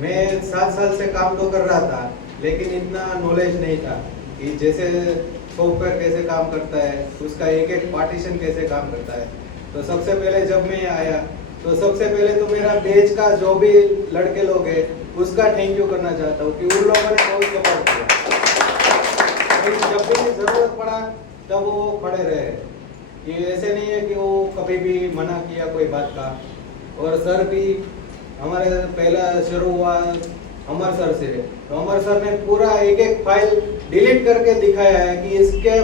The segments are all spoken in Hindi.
मैं 7 साल से काम तो कर रहा था, लेकिन इतना नॉलेज नहीं था कि जैसे सॉफ्टवेयर कैसे काम करता है, उसका एक एक पार्टीशन कैसे काम करता है। तो सबसे पहले जब मैं आया तो सबसे पहले तो मेरा बैच का जो भी लड़के लोग हैं उसका थैंक यू करना चाहता हूँ कि उन लोगों ने बहुत सपोर्ट किया। जब भी जरूरत पड़ा तब वो खड़े रहे। ये ऐसे नहीं है कि वो कभी भी मना किया कोई बात का। और सर भी, हमारे पहला शुरू हुआ अमर सर से, तो अमर सर ने पूरा एक एक फाइल डिलीट करके दिखाया है कि इसके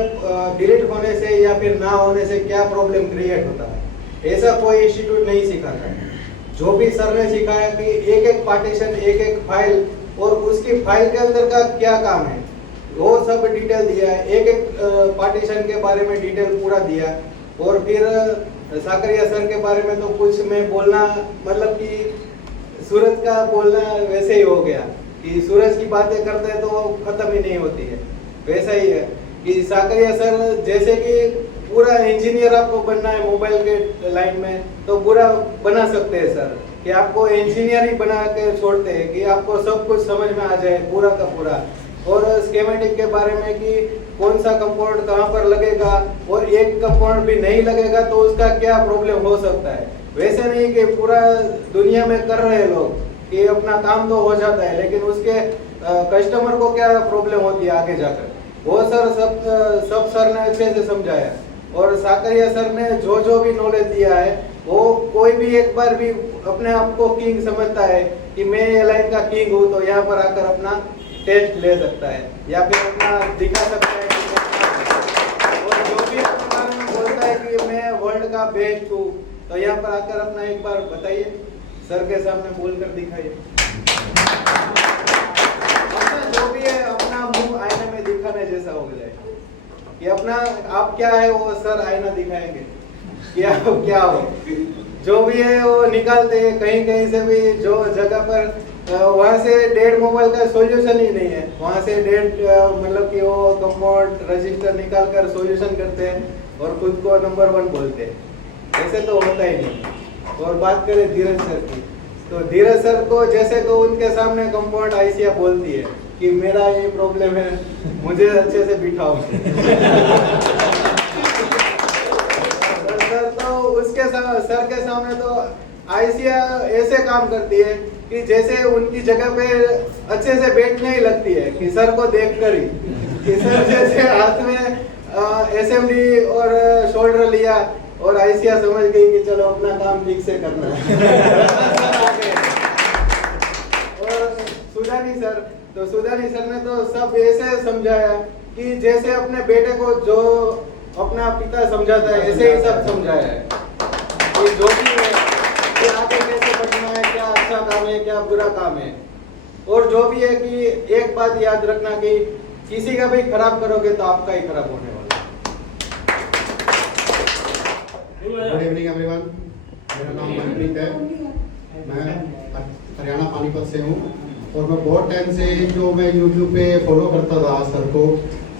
डिलीट होने से या फिर ना होने से क्या प्रॉब्लम क्रिएट होता है। ऐसा कोई इंस्टीट्यूट नहीं सिखाता है। जो भी सर ने सिखाया कि एक एक पार्टीशन, एक एक फाइल और उसकी फाइल के अंदर का क्या काम है वो सब डिटेल दिया है। एक एक पार्टीशन के बारे में डिटेल पूरा दिया। और फिर साकरिया सर के बारे में तो कुछ मैं बोलना, मतलब कि सूरज का बोलना वैसे ही हो गया कि सूरज की बातें करते हैं तो खत्म ही नहीं होती है। वैसा ही है कि साकरिया सर जैसे कि पूरा इंजीनियर आपको बनना है मोबाइल के लाइन में तो पूरा बना सकते हैं सर, कि आपको इंजीनियर ही बना के छोड़ते हैं कि आपको सब कुछ समझ में आ जाए पूरा का पूरा। और स्कीमेटिक के बारे में कि कौन सा कंपाउंड कहाँ पर लगेगा और एक कंपाउंड भी नहीं लगेगा तो उसका क्या प्रॉब्लम हो सकता है। वैसे नहीं कि पूरा दुनिया में कर रहे लोग कि अपना काम तो हो जाता है, लेकिन उसके कस्टमर को क्या प्रॉब्लम होती है आगे जाकर, वो सर सब सर ने अच्छे से समझाया। और साकरिया सर ने जो जो भी नॉलेज दिया है वो कोई भी एक बार भी अपने आप को किंग समझता है कि मैं ये लाइन का किंग हूँ तो यहाँ पर आकर अपना टेस्ट ले सकता है या फिर अपना दिखा सकता है। और जो भी अपने बारे में बोलता है कि मैं वर्ल्ड का बेस्ट हूँ तो यहाँ पर आकर अपना एक बार बताइए, सर के सामने बोलकर दिखाइए। अपना जो भी है अपना मुंह आईने में दिखाने जैसा हो जाए कि अपना आप क्या है वो सर आईना दिखाएंगे क्या हो। जो भी है वो निकालते हैं कहीं कहीं से भी, जो जगह पर वहाँ से डेड मोबाइल का सॉल्यूशन ही नहीं है, वहाँ से डेड मतलब कि वो कंपाउंड रजिस्टर निकाल कर सॉल्यूशन करते हैं और खुद को नंबर 1 बोलते हैं। ऐसे तो होता ही नहीं। और बात करें धीरज सर की, तो धीरज सर को जैसे तो उनके सामने कंपाउंड आईसीया बोलती है कि मेरा ये प्रॉब्लम है, मुझे अच्छे से बिठाओ। सर तो उसके सर के सामने तो आईसीया ऐसे काम करती है कि जैसे उनकी जगह पे अच्छे से बैठने ही लगती है कि सर को देखकर ही कि सर जैसे हाथ में एसएमडी और शोल्डर लिया और आईसीया समझ गई कि चलो अपना काम ठीक से करना है। और सुदानी सर, तो सुदानी सर ने तो सब ऐसे समझाया कि जैसे अपने बेटे को जो अपना पिता समझाता है ऐसे ही सब समझाया है कि जो भी है कि आगे कैसे बढ़ना है, क्या अच्छा काम है क्या बुरा काम है। और जो भी है कि एक बात याद रखना कि किसी का भी खराब करोगे तो आपका ही खराब होने वाला है। गुड इवनिंग एवरीवन, मेरा नाम मनप्रीत है, मैं हरियाणा पानीपत से हूँ और मैं बहुत टाइम से जो मैं यूट्यूब पे फॉलो करता था सर को,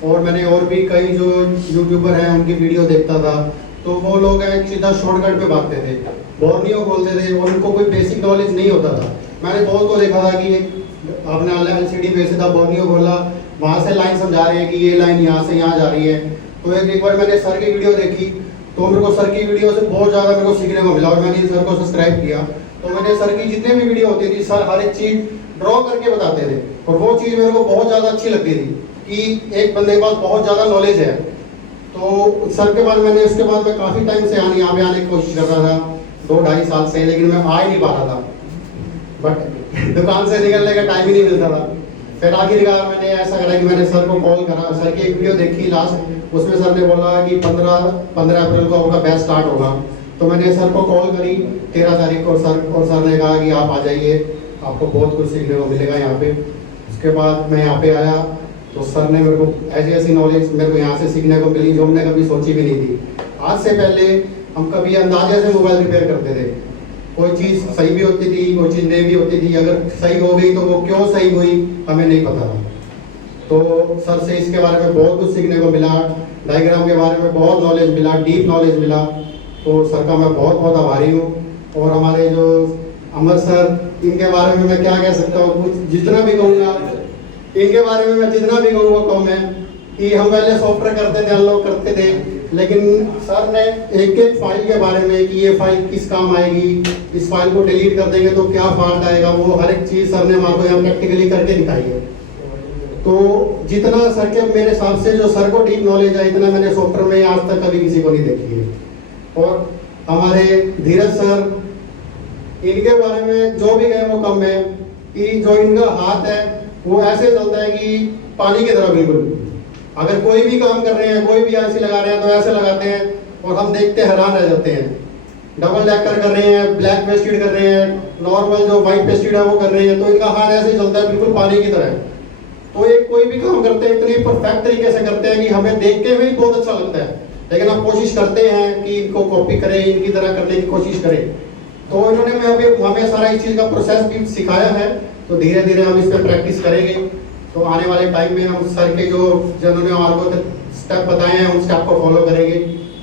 और मैंने और भी कई जो यूट्यूबर हैं उनकी वीडियो देखता था। तो वो लोग सीधा शॉर्टकट पे भागते थे, बोर्नियो बोलते थे और उनको कोई बेसिक नॉलेज नहीं होता था। मैंने बहुत को देखा था कि आपने LCD पे सीधा बोर्नियो खोला, वहाँ से लाइन समझा रहे हैं कि ये लाइन यहाँ से यहाँ जा रही है। तो एक बार मैंने सर की वीडियो देखी तो मेरे को सर की वीडियो से बहुत ज़्यादा मेरे को सीखने को मिला और मैंने सर को सब्सक्राइब किया। तो मैंने सर की जितने भी वीडियो होती थी सर हर एक चीज़ ड्रॉ करके बताते थे और वो चीज़ मेरे को बहुत ज़्यादा अच्छी लगती थी कि एक बंदे के पास बहुत ज़्यादा नॉलेज है। तो सर के बाद मैंने उसके बाद मैं काफ़ी टाइम से यहाँ पे आने की कोशिश कर रहा था, 2-2.5 साल से, लेकिन मैं आ ही नहीं पा रहा था। बट दुकान से निकलने का टाइम ही नहीं मिलता था। फिर आखिरकार मैंने ऐसा करा कि मैंने सर को कॉल करा, सर की एक वीडियो देखी लास्ट, उसमें सर ने बोला कि 15 अप्रैल को आपका बैच स्टार्ट होगा। तो मैंने सर को कॉल करी 13 तारीख को, सर ने कहा कि आप आ जाइए, आपको बहुत कुछ सीखने को मिलेगा यहाँ पे। उसके बाद मैं यहाँ पे आया तो सर ने मेरे को ऐसी नॉलेज मेरे को यहाँ से सीखने को मिली जो हमने कभी सोची भी नहीं थी। आज से पहले हम कभी अंदाजे से मोबाइल रिपेयर करते थे, कोई चीज़ सही भी होती थी, कोई चीज़ नहीं भी होती थी, अगर सही हो गई तो वो क्यों सही हुई हमें नहीं पता था। तो सर से इसके बारे में बहुत कुछ सीखने को मिला, डायग्राम के बारे में बहुत नॉलेज मिला, डीप नॉलेज मिला। तो सर का मैं बहुत बहुत आभारी हूँ। और हमारे जो अमर सर इनके बारे में मैं क्या कह सकता हूँ, कुछ जितना भी कहूँगा इनके बारे में मैं जितना भी कहूँगा कम है। कि हम पहले सॉफ्टवेयर करते थे, अनलॉक करते थे, लेकिन सर ने एक एक फाइल के बारे में कि ये फाइल किस काम आएगी, इस फाइल को डिलीट कर देंगे तो क्या फॉल्ट आएगा, वो हर एक चीज़ सर ने हमारे को यहाँ प्रैक्टिकली करके दिखाई है। तो जितना सर के मेरे हिसाब से जो सर को डीप नॉलेज है, इतना मैंने सॉफ्टवेयर में आज तक कभी किसी को नहीं देखी है। और हमारे धीरज सर, इनके बारे में जो भी कहे वो कम है। कि जो इनका हाथ है वो ऐसे चलता है कि पानी की तरह बिल्कुल। अगर कोई भी काम कर रहे हैं, कोई भी ऐसे लगा रहे हैं तो ऐसे लगाते हैं और हम देखते हैरान रह जाते हैं। डबल डेकर कर रहे हैं, ब्लैक पेस्टेड कर रहे हैं, नॉर्मल जो वाइट पेस्टेड है वो कर रहे हैं, तो इनका हाथ ऐसे चलता है बिल्कुल पानी की तरह। तो ये कोई भी काम करते हैं इतनी परफेक्ट तरीके से करते हैं कि हमें देख के भी बहुत अच्छा लगता है। लेकिन हम कोशिश करते हैं कि इनको कॉपी करें, इनकी तरह करने की कोशिश करें। तो इन्होंने हमें सारा इस चीज़ का प्रोसेस भी सिखाया है, तो धीरे धीरे हम इस पर प्रैक्टिस करेंगे। तो आने वाले टाइम में हम सर के जो जिन्होंने हमारे को स्टेप बताए हैं उन स्टेप को फॉलो करेंगे,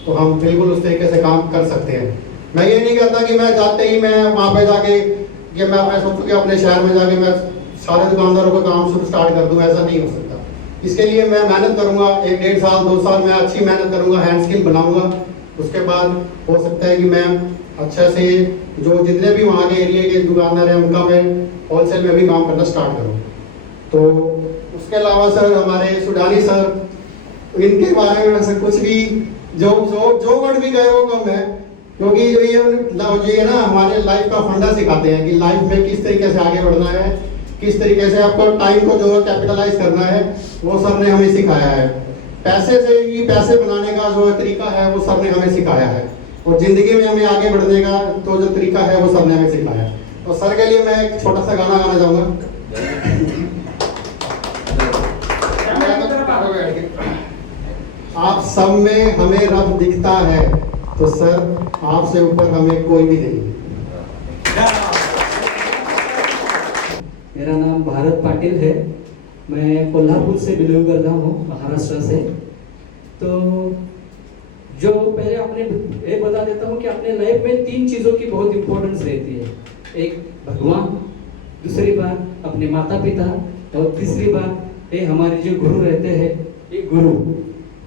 तो हम बिल्कुल उस तरीके से काम कर सकते हैं। मैं ये नहीं कहता कि मैं जाते ही मैं वहाँ पे जाके कि मैं सोचूं कि अपने शहर में जाके मैं सारे दुकानदारों का काम शुरू स्टार्ट कर दूँ, ऐसा नहीं हो सकता। इसके लिए मैं मेहनत करूँगा, 1-1.5 साल 2 साल मैं अच्छी मेहनत करूँगा, हैंड स्किल बनाऊँगा। उसके बाद हो सकता है कि मैं अच्छा से जो जितने भी वहाँ के एरिया के दुकानदार हैं उनका मैं होलसेल में भी काम करना स्टार्ट करूँ। तो उसके अलावा सर हमारे सुडानी सर, इनके बारे में वैसे कुछ भी जो वर्ड भी कहे वो कम है, क्योंकि ये ना हमारे लाइफ का फंडा सिखाते हैं कि लाइफ में किस तरीके से आगे बढ़ना है, किस तरीके से आपको टाइम को जो कैपिटलाइज करना है, वो सर ने हमें सिखाया है। पैसे से ही पैसे बनाने का जो तरीका है वो सर ने हमें सिखाया है, और जिंदगी में हमें आगे बढ़ने का तो जो तरीका है वो सर ने हमें सिखाया है। तो सर के लिए मैं एक छोटा सा गाना गाना चाहूँगा। आप सब में हमें रब दिखता है, तो सर आपसे ऊपर हमें कोई भी नहीं। मेरा नाम भारत पाटिल है, मैं कोल्हापुर से बिलोंग करता हूँ, महाराष्ट्र से। तो जो पहले आपने ये बता देता हूँ कि अपने लाइफ में 3 चीज़ों की बहुत इंपॉर्टेंस रहती है। एक भगवान, दूसरी बात अपने माता पिता, और तीसरी बात ये हमारे जो गुरु रहते हैं, ये गुरु।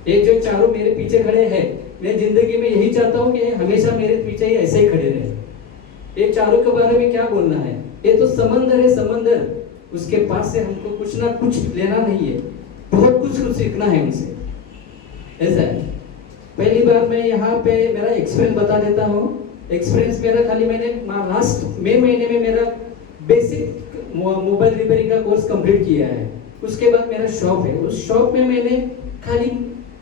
ये जो चारों मेरे पीछे खड़े हैं, मैं जिंदगी में यही चाहता हूँ कि हमेशा मेरे पीछे ही ऐसे ही खड़े रहे। ये चारों के बारे में क्या बोलना है, ये तो समंदर है, समंदर। उसके पास से हमको कुछ ना कुछ लेना नहीं है, बहुत कुछ सीखना है उनसे, ऐसा है। पहली बार मैं यहाँ पे मेरा एक्सपीरियंस बता देता हूँ। एक्सपीरियंस मेरा खाली मैंने लास्ट महीने में मेरा बेसिक मोबाइल रिपेयरिंग का कोर्स कंप्लीट किया है। उसके बाद मेरा शॉप है, उस शॉप में मैंने खाली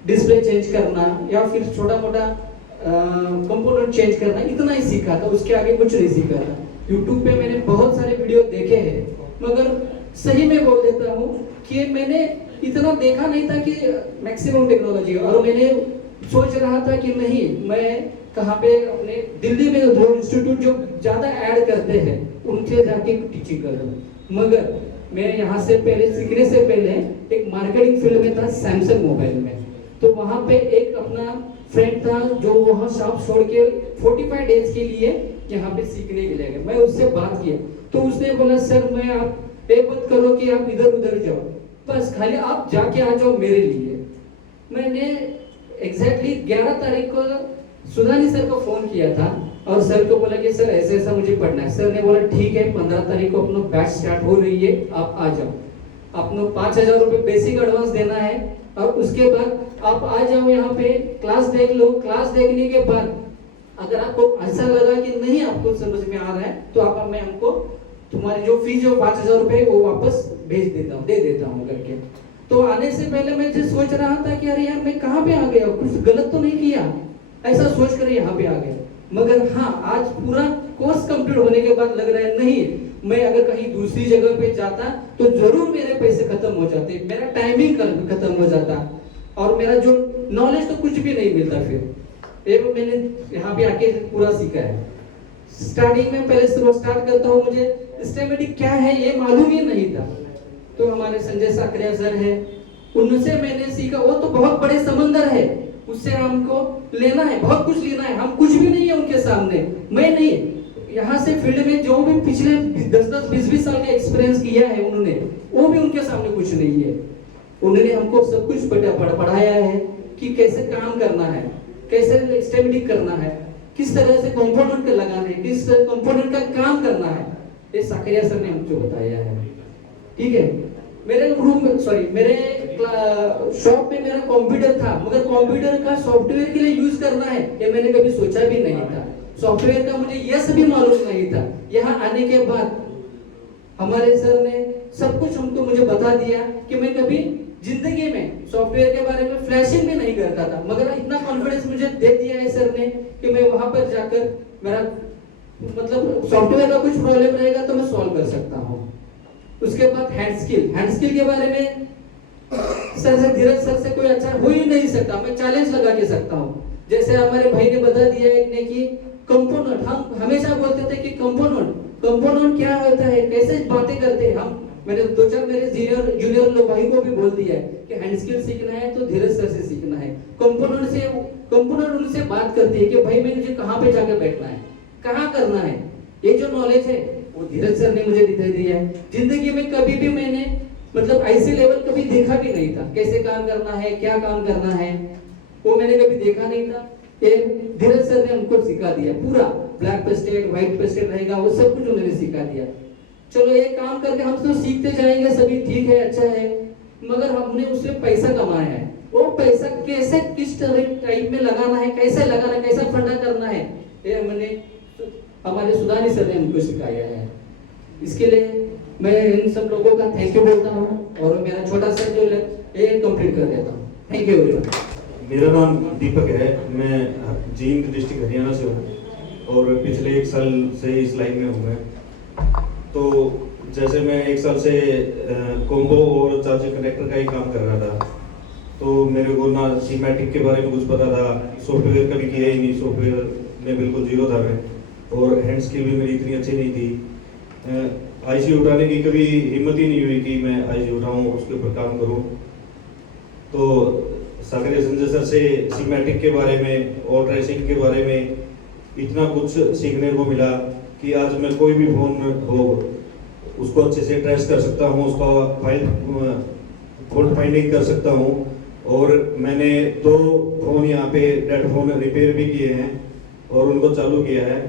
डिस्प्ले चेंज करना या फिर छोटा मोटा कंपोनेंट चेंज करना, इतना ही सीखा था। उसके आगे कुछ नहीं सीखा था। यूट्यूब पे मैंने बहुत सारे वीडियो देखे हैं, मगर सही में बोल देता हूँ कि मैंने इतना देखा नहीं था कि मैक्सिमम टेक्नोलॉजी, और मैंने सोच रहा था कि नहीं, मैं कहाँ पे अपने दिल्ली में जो इंस्टीट्यूट जो ज़्यादा ऐड करते हैं उनसे जाके टीचिंग करूँ। मगर मैं यहाँ से पहले सीखने से पहले एक मार्केटिंग फील्ड में था, सैमसंग मोबाइल में। तो वहाँ पे एक अपना फ्रेंड था जो वहाँ शॉप छोड़ के 45 डेज के लिए यहाँ पे सीखने के लिए गया। मैं उससे बात किया तो उसने बोला, सर मैं आप ये मत करो कि आप इधर उधर जाओ, बस खाली आप जाके आ जाओ मेरे लिए। मैंने एग्जैक्टली 11 तारीख को सुधानी सर को फोन किया था और सर को बोला कि सर ऐसे ऐसा मुझे पढ़ना है। सर ने बोला ठीक है, 15 तारीख को अपना बैच स्टार्ट हो रही है, आप आ जाओ। अपना 5000 रुपये बेसिक एडवांस देना है और उसके बाद आप आ जाओ यहाँ पे, क्लास देख लो। क्लास देखने के बाद अगर आपको ऐसा लगा कि नहीं आपको समझ में आ रहा है तो आप मैं हमको तुम्हारी जो फीस जो 5000 रुपये वो वापस भेज देता हूँ, दे देता हूँ करके। तो आने से पहले मैं जो सोच रहा था कि अरे यार मैं कहाँ पे आ गया, कुछ गलत तो नहीं किया, ऐसा सोच कर यहाँ पे आ गया। मगर हाँ, आज पूरा कोर्स कंप्लीट होने के बाद लग रहा है नहीं, मैं अगर कहीं दूसरी जगह पे जाता तो जरूर मेरे पैसे खत्म हो जाते, मेरा टाइमिंग खत्म हो जाता और मेरा जो नॉलेज तो कुछ भी नहीं मिलता। फिर ये मैंने यहाँ पे आके पूरा सीखा है। स्टार्टिंग में पहले स्टार्ट करता हूँ, मुझे सिस्टमेटिक क्या है ये मालूम ही नहीं था। तो हमारे संजय साकरिया सर है, उनसे मैंने सीखा। वो तो बहुत बड़े समंदर है, उससे हमको लेना है, बहुत कुछ लेना है। हम कुछ भी नहीं है उनके सामने, मैं नहीं, यहाँ से फील्ड में जो भी पिछले 10-10, 20-20 साल का एक्सपीरियंस किया है उन्होंने, वो भी उनके सामने कुछ नहीं है। उन्होंने हमको सब कुछ पढ़ाया है कि कैसे काम करना है, कैसे स्टेबिलिटी करना है, किस तरह से कंपोनेंट के लगाना है, किस कंपोनेंट का काम करना है, ये साकरिया सर ने हमको बताया है। ठीक है, मेरे रूम में मेरे शॉप में मेरा कंप्यूटर था, मगर कंप्यूटर का सॉफ्टवेयर के लिए यूज करना है ये मैंने कभी सोचा भी नहीं था। सॉफ्टवेयर का मुझे यह सभी मालूम नहीं था। यहाँ आने के बाद हमारे सर ने सब कुछ हमको मुझे बता दिया कि मैं कभी जिंदगी में सॉफ्टवेयर के बारे में फ्लैशिंग भी नहीं करता था, मगर इतना कॉन्फिडेंस मुझे दे दिया है सर ने कि मैं वहां पर जाकर मेरा मतलब सॉफ्टवेयर का कुछ प्रॉब्लम रहेगा तो मैं सॉल्व कर सकता हूँ। उसके बाद हैंड स्किल के बारे में सर से, धीरज सर से कोई अच्छा हो ही नहीं सकता, मैं चैलेंज लगा के सकता हूँ। जैसे हमारे भाई ने बता दिया एक ने कि कंपोनेंट, हम हमेशा बोलते थे कि कंपोनेंट क्या होता है, कैसे बातें करते हैं हम। मैंने 2-4 मेरे जूनियर लोग भाई को भी बोल दिया है कि हैंड स्किल सीखना है तो धीरज सर से सीखना है। कंपोनेंट उनसे बात करती है कि भाई मुझे कहाँ पे जाकर बैठना है, कहाँ करना है, ये जो नॉलेज है वो धीरज सर ने मुझे दे दिया है। जिंदगी में कभी भी मैंने मतलब ऐसे लेवल कभी देखा भी नहीं था, कैसे काम करना है, क्या काम करना है, वो मैंने कभी देखा नहीं था। ये धीरज सर ने हमको सिखा दिया पूरा, ब्लैक पेस्टेड, व्हाइट पेस्टेड रहेगा, वो सब कुछ उन्होंने सिखा दिया। चलो ये काम करके हम तो सीखते जाएंगे, सभी ठीक है, अच्छा है, मगर हमने उससे पैसा कमाया है। वो पैसा कैसे किस टाइप में लगाना है, कैसे लगाना है, कैसा फंडा करना है, ये हमने हमारे सुधानी सर ने हमको सिखाया है। इसके लिए मैं इन सब लोगों का थैंक यू बोलता हूँ और मेरा छोटा सा जो ये कंप्लीट कर देता हूँ। Thank you very much. मेरा नाम दीपक है, मैं जींद डिस्ट्रिक्ट हरियाणा से हूँ और पिछले 1 साल से इस लाइन में हूँ मैं। तो जैसे मैं 1 साल से कॉम्बो और चार्जर कनेक्टर का ही काम कर रहा था, तो मेरे को ना सीमैटिक के बारे में कुछ पता था, सॉफ्टवेयर कभी किया ही नहीं, सॉफ्टवेयर में बिल्कुल जीरो था मैं, और हैंड स्किल भी मेरी इतनी अच्छी नहीं थी। आईसी उठाने की कभी हिम्मत ही नहीं हुई कि मैं आईसी उठाऊं, उसके ऊपर काम करूं। तो सागरिया संजय सर से सीमैटिक के बारे में और ट्रेसिंग के बारे में इतना कुछ सीखने को मिला कि आज मैं कोई भी फोन हो उसको अच्छे से ट्रेस कर सकता हूं, उसका फॉल्ट फाइंडिंग कर सकता हूं। और मैंने 2 फोन यहाँ पे डेड फोन रिपेयर भी किए हैं और उनको चालू किया है।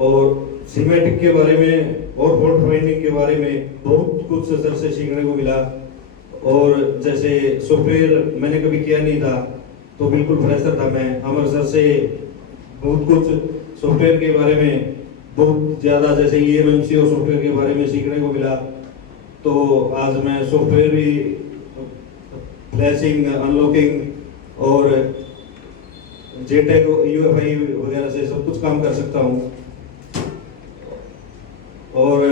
और सीमैटिक के बारे में और फॉल्ट फाइंडिंग के बारे में बहुत कुछ सर से सीखने को मिला। और जैसे सॉफ्टवेयर मैंने कभी किया नहीं था, तो बिल्कुल फ्रेशर था मैं। अमर सर से बहुत कुछ सॉफ्टवेयर के बारे में बहुत ज़्यादा, जैसे EMMC और सॉफ्टवेयर के बारे में सीखने को मिला। तो आज मैं सॉफ्टवेयर भी फ्लैशिंग, अनलॉकिंग और JTAG, UFI वगैरह से सब कुछ काम कर सकता हूँ। और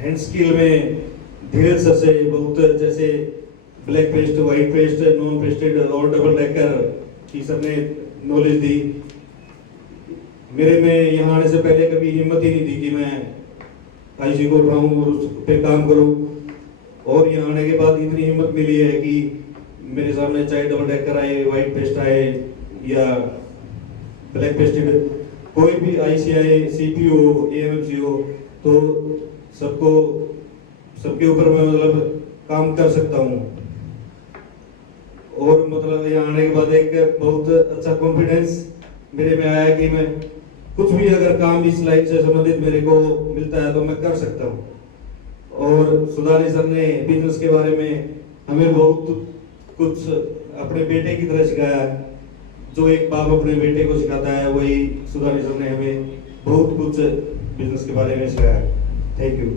हैंड स्किल में धीरज सर से बहुत, जैसे black paste, white paste, non pasted और डबल डेकर की सर ने नॉलेज दी। मेरे में यहाँ आने से पहले कभी हिम्मत ही नहीं थी कि मैं आईसी को उठाऊं और उस पे काम करूं, और यहाँ आने के बाद इतनी हिम्मत मिली है कि मेरे सामने चाहे डबल डेकर आए, व्हाइट पेस्ट आए या ब्लैक पेस्टेड, कोई भी आईसी आए, CPU हो, EMMC हो, तो सबके ऊपर मैं मतलब काम कर सकता हूँ। और मतलब यहाँ आने के बाद एक बहुत अच्छा कॉन्फिडेंस मेरे में आया कि मैं कुछ भी अगर काम इस लाइन से संबंधित मेरे को मिलता है तो मैं कर सकता हूँ। और सुधानी सर ने बिजनेस के बारे में हमें बहुत कुछ अपने बेटे की तरह सिखाया है। जो एक बाप अपने बेटे को सिखाता है, वही सुधानी सर ने हमें बहुत कुछ बिजनेस के बारे में सिखाया है। Thank you.